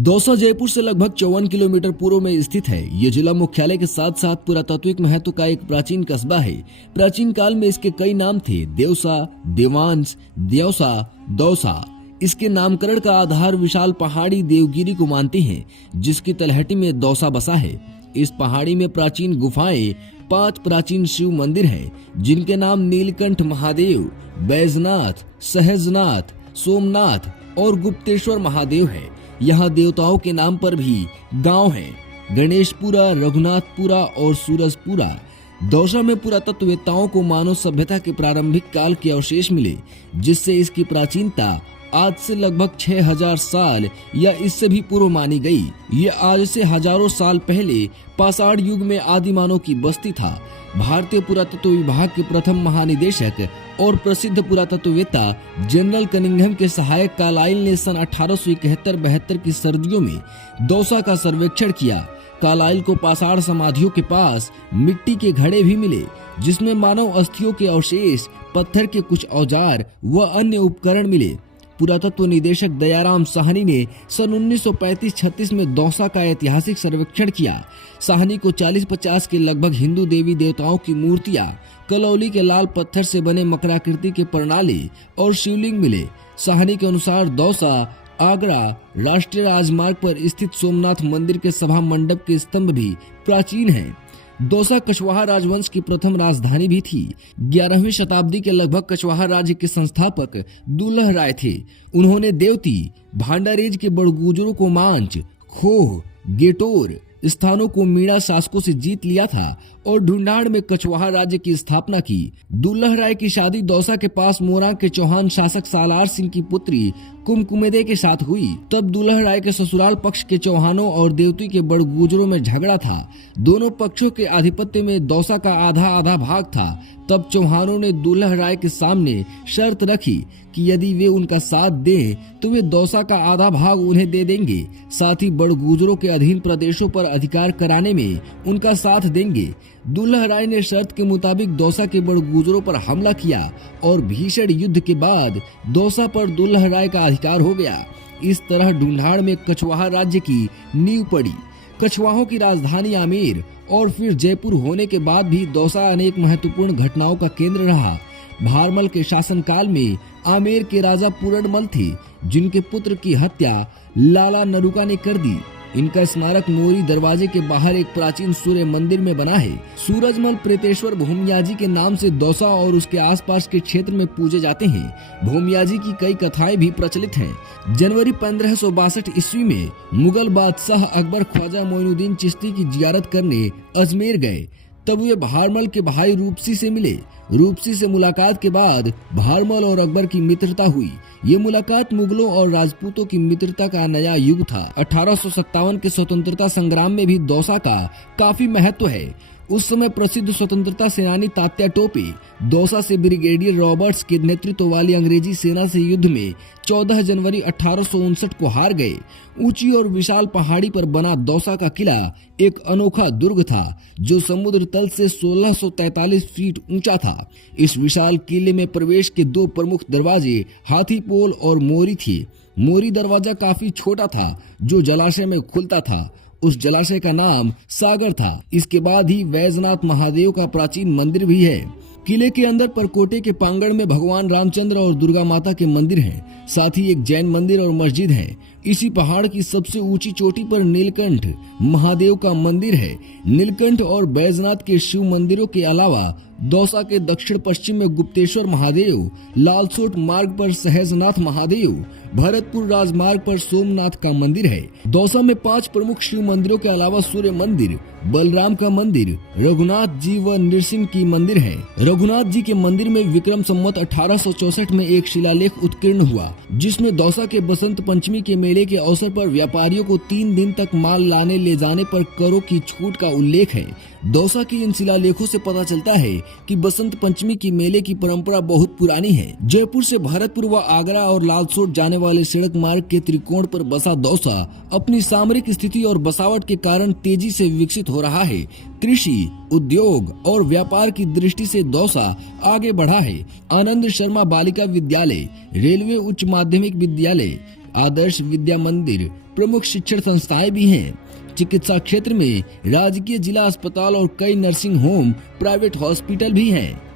दौसा जयपुर से लगभग 54 किलोमीटर पूर्व में स्थित है। ये जिला मुख्यालय के साथ साथ पुरातात्विक महत्व का एक प्राचीन कस्बा है। प्राचीन काल में इसके कई नाम थे, देवसा, देवांश, द्यौसा, दौसा। इसके नामकरण का आधार विशाल पहाड़ी देवगिरी को मानते हैं, जिसकी तलहटी में दौसा बसा है। इस पहाड़ी में प्राचीन गुफाएं, 5 प्राचीन शिव मंदिर हैं, जिनके नाम नीलकंठ महादेव, बैजनाथ, सहजनाथ, सोमनाथ और गुप्तेश्वर महादेव है। यहाँ देवताओं के नाम पर भी गांव हैं, गणेशपुरा, रघुनाथपुरा और सूरजपुरा। दौसा में पुरातत्ववेत्ताओं को मानव सभ्यता के प्रारंभिक काल के अवशेष मिले, जिससे इसकी प्राचीनता आज से लगभग 6000 साल या इससे भी पूर्व मानी गई। ये आज से हजारों साल पहले पाषाण युग में आदि मानव की बस्ती था। भारतीय पुरातत्व विभाग के प्रथम महानिदेशक और प्रसिद्ध पुरातत्ववेत्ता जनरल कनिंघम के सहायक कार्लाइल ने सन 1871-72 की सर्दियों में दौसा का सर्वेक्षण किया। कार्लाइल को पाषाण समाधियों के पास मिट्टी के घड़े भी मिले, जिसमें मानव अस्थियों के अवशेष, पत्थर के कुछ औजार व अन्य उपकरण मिले। पुरातत्व निदेशक दयाराम साहनी ने सन 1935-36 में दौसा का ऐतिहासिक सर्वेक्षण किया। साहनी को 40-50 के लगभग हिंदू देवी देवताओं की मूर्तियां, कलौली के लाल पत्थर से बने मकराकृति के प्रणाली और शिवलिंग मिले। साहनी के अनुसार दौसा आगरा राष्ट्रीय राजमार्ग पर स्थित सोमनाथ मंदिर के सभा मंडप के स्तंभ भी प्राचीन हैं। दौसा कछवाहा राजवंश की प्रथम राजधानी भी थी। 11वीं शताब्दी के लगभग कछवाहा राज्य के संस्थापक दुल्लह राय थे। उन्होंने देवती, भांडारेज के बड़गुजरों को मांच, खोह, गेटोर स्थानों को मीणा शासकों से जीत लिया था और ढूंढाड़ में कछवाहा राज्य की स्थापना की। दुल्लह राय की शादी दौसा के पास मोरांग के चौहान शासक सालार सिंह की पुत्री कुमकुमेदे के साथ हुई। तब दुल्लह राय के ससुराल पक्ष के चौहानों और देवती के बड़गुजरों में झगड़ा था। दोनों पक्षों के आधिपत्य में दौसा का आधा आधा भाग था। तब चौहानों ने दुल्लह राय के सामने शर्त रखी कि यदि वे उनका साथ दें तो वे दौसा का आधा भाग उन्हें दे देंगे, साथ ही बड़गुजरों के अधीन प्रदेशों पर अधिकार कराने में उनका साथ देंगे। दुल्लह राय ने शर्त के मुताबिक दौसा के बड़गुजरों पर हमला किया और भीषण युद्ध के बाद दौसा पर दुल्लह राय का अधिकार हो गया। इस तरह ढूंढाड़ में कछवाहा राज्य की नींव पड़ी। कछवाहों की राजधानी आमेर और फिर जयपुर होने के बाद भी दौसा अनेक महत्वपूर्ण घटनाओं का केंद्र रहा। भारमल के शासनकाल में आमेर के राजा पूरणमल थे, जिनके पुत्र की हत्या लाला नरुका ने कर दी। इनका स्मारक मोरी दरवाजे के बाहर एक प्राचीन सूर्य मंदिर में बना है। सूरजमल प्रेतेश्वर भूमियाजी के नाम से दौसा और उसके आसपास के क्षेत्र में पूजे जाते हैं। भूमियाजी की कई कथाएं भी प्रचलित हैं। जनवरी 1562 ईस्वी में मुगल बादशाह अकबर ख्वाजा मोइनुद्दीन चिश्ती की जियारत करने अजमेर गए। तब वे भारमल के भाई रूपसी से मिले। रूपसी से मुलाकात के बाद भारमल और अकबर की मित्रता हुई। ये मुलाकात मुगलों और राजपूतों की मित्रता का नया युग था। 1857 के स्वतंत्रता संग्राम में भी दौसा का काफी महत्व है। उस समय प्रसिद्ध स्वतंत्रता सेनानी तात्या टोपे दौसा से ब्रिगेडियर रॉबर्ट्स के नेतृत्व वाली अंग्रेजी सेना से युद्ध में 14 जनवरी 1859 को हार गए। ऊंची और विशाल पहाड़ी पर बना दौसा का किला एक अनोखा दुर्ग था, जो समुद्र तल से 1643 फीट ऊंचा था। इस विशाल किले में प्रवेश के 2 प्रमुख दरवाजे हाथीपोल और मोरी थे। मोरी दरवाजा काफी छोटा था, जो जलाशय में खुलता था। उस जलाशय का नाम सागर था। इसके बाद ही वैजनाथ महादेव का प्राचीन मंदिर भी है। किले के अंदर परकोटे के प्रांगण में भगवान रामचंद्र और दुर्गा माता के मंदिर हैं। साथ ही एक जैन मंदिर और मस्जिद है। इसी पहाड़ की सबसे ऊंची चोटी पर नीलकंठ महादेव का मंदिर है। नीलकंठ और बैजनाथ के शिव मंदिरों के अलावा दौसा के दक्षिण पश्चिम में गुप्तेश्वर महादेव, लालसोट मार्ग पर सहजनाथ महादेव, भरतपुर राजमार्ग पर सोमनाथ का मंदिर है। दौसा में 5 प्रमुख शिव मंदिरों के अलावा सूर्य मंदिर, बलराम का मंदिर, रघुनाथ जी व नृसिंह की मंदिर है। रघुनाथ जी के मंदिर में विक्रम संवत 1864 में एक शिलालेख उत्कीर्ण हुआ, जिसमें दौसा के बसंत पंचमी के मेले के अवसर पर व्यापारियों को 3 दिन तक माल लाने ले जाने पर करों की छूट का उल्लेख है। दौसा के इन शिलालेखों से पता चलता है कि बसंत पंचमी की मेले की परंपरा बहुत पुरानी है। जयपुर से भरतपुर व आगरा और लालसोट जाने वाले सड़क मार्ग के त्रिकोण पर बसा दौसा अपनी सामरिक स्थिति और बसावट के कारण तेजी से विकसित हो रहा है। कृषि, उद्योग और व्यापार की दृष्टि से दौसा आगे बढ़ा है। आनंद शर्मा बालिका विद्यालय, रेलवे उच्च माध्यमिक विद्यालय, आदर्श विद्या मंदिर, प्रमुख शिक्षण संस्थाएं भी हैं। चिकित्सा क्षेत्र में राजकीय जिला अस्पताल और कई नर्सिंग होम, प्राइवेट हॉस्पिटल भी हैं।